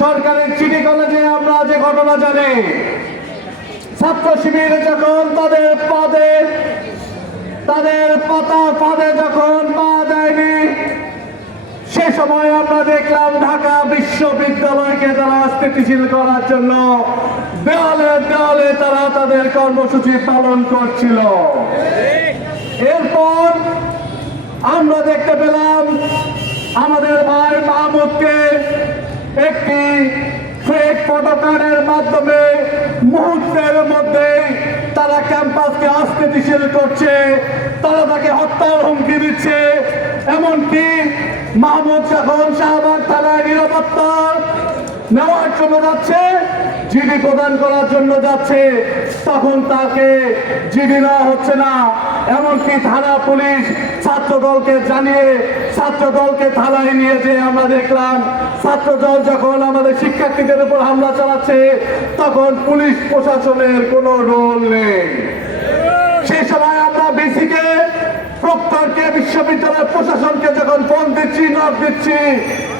সরকারি সিটি কলেজে আমরা যে ঘটনা জানি, ছাত্র শিবির যখন তাদের পদে যখন পা দেয়নি, সে সময় আমরা দেখলাম ঢাকা বিশ্ববিদ্যালয়কে তারা স্থিতিশীল করার জন্য দেওয়ালে দেওয়ালে তারা তাদের কর্মসূচি পালন করছিল। এরপর আমরা দেখতে পেলাম আমাদের ভাই মাহমুদকে একটি ফেক ফটোকার্ডের মাধ্যমে মুহূর্তের মধ্যে তারা ক্যাম্পাসকে অস্থিতিশীল করছে, তারা তাকে হত্যার হুমকি দিচ্ছে। এমনকি মাহমুদ যখন শাহবাগ থানায় নিরাপত্তা নেওয়ার জন্য যাচ্ছে, জিডি প্রদান করার জন্য যাচ্ছে, তখন তাকে জিডি নেওয়া হচ্ছে না। এমনকি থানা পুলিশ ছাত্রদলকে জানিয়ে ছাত্রদলকে থানায় নিয়ে যে আমরা দেখলাম ছাত্রদল যখন আমাদের শিক্ষার্থীদের উপর হামলা চালাচ্ছে, তখন পুলিশ প্রশাসনের কোনো রোল নেই। সেই সময় আমরা বিসিকে, প্রক্টরকে, বিশ্ববিদ্যালয় প্রশাসনকে যখন ফোন দিচ্ছি, নক দিচ্ছি,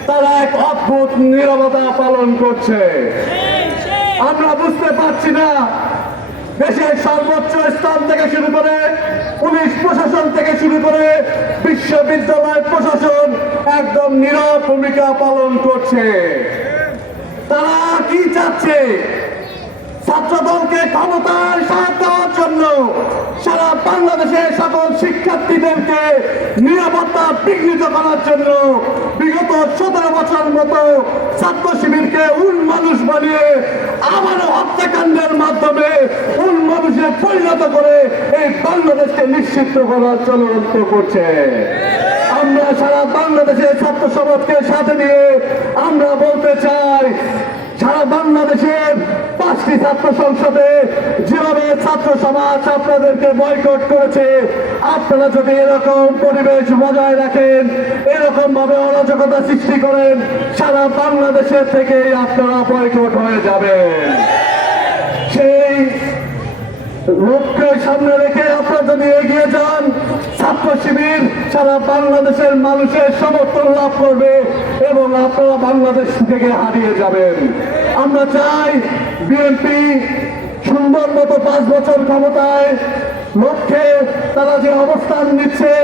তারা এক অদ্ভুত নীরবতা পালন করছে। আমরা বুঝতে পারছি না দেশের সর্বোচ্চ স্থান থেকে শুরু করে পুলিশ প্রশাসন থেকে শুরু করে বিশ্ববিদ্যালয় প্রশাসন একদম নীরব ভূমিকা পালন করছে। তারা কি চাচ্ছে? ছাত্রদলকে ক্ষমতার সাথ দেওয়ার জন্য সারা বাংলাদেশের সকল শিক্ষার্থীদেরকে নিরাপত্তা বিঘ্নিত করার জন্য বিগত 17 বছর মতো ছাত্র শিবিরকে উন্মানুষ বানিয়ে আবারও হত্যাকাণ্ডের মাধ্যমে উন্মানুষে পরিণত করে এই বাংলাদেশকে নিশ্চিত করার চলন্ত করছে। আমরা সারা বাংলাদেশের ছাত্র সমাজকে সাথে নিয়ে আমরা বলতে চাই, সারা বাংলাদেশের 5টি ছাত্র সংসদে যেভাবে ছাত্র সমাজ আপনাদেরকে বয়কট করেছে, আপনারা যদি এরকম পরিবেশ বজায় রাখেন, এরকম ভাবে অরাজকতা সৃষ্টি করেন, সারা বাংলাদেশের থেকে আপনারা বয়কট হয়ে যাবেন। সেই লক্ষ্যে সামনে রেখে আপনারা যদি এগিয়ে যান, ছাত্র শিবির সারা বাংলাদেশের মানুষের সমর্থন লাভ করবে এবং আপনারা বাংলাদেশ থেকে হারিয়ে যাবেন। আমরা চাই বিএনপি সুন্দর মতো 5 বছর ক্ষমতায় লক্ষ্যে তারা যে অবস্থান নিচ্ছে,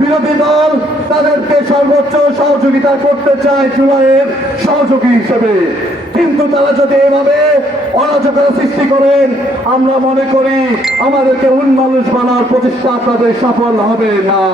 বিরোধী দল তাদেরকে সর্বোচ্চ সহযোগিতা করতে চায় জুলাইয়ের সহযোগী হিসেবে। কিন্তু তারা যদি এভাবে অরাজকতা সৃষ্টি করেন, আমরা মনে করি আমাদেরকে উন্মানুষ বানার প্রচেষ্টা আপনাদের সফল হবে না।